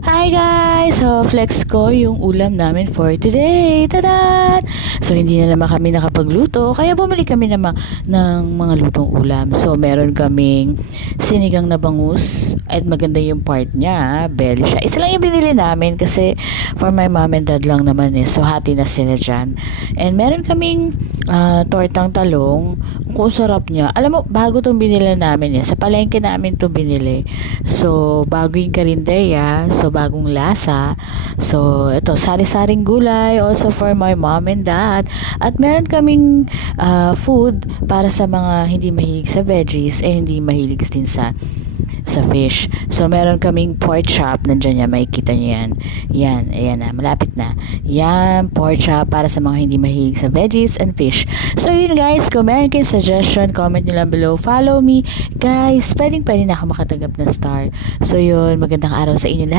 Hi guys! So, flex ko yung ulam namin for today. Tada! So, hindi na naman kami nakapagluto, kaya bumili kami ng mga lutong ulam. So, meron kaming sinigang na bangus at maganda yung part niya, belly siya. Isa lang yung binili namin kasi for my mom and dad lang naman eh. So, hati na sila dyan. And meron kaming tortang talong. Kung sarap niya. Alam mo, bago itong binili namin eh. Sa palengke namin to binili. So, bago yung karinderya. So, bagong lasa. So, ito, sari-saring gulay also for my mom and dad. At meron kaming food para sa mga hindi mahilig sa veggies hindi mahilig din sa fish. So, meron kaming pork chop. Nandiyan yan, makikita nyo yan. Yan, ayan na, malapit na. Yan, pork chop para sa mga hindi mahilig sa veggies and fish. So, yun guys, kung meron kayong suggestion, comment nyo lang below. Follow me. Guys, pwede na ako makatanggap ng star. So, yun, magandang araw sa inyo lahat.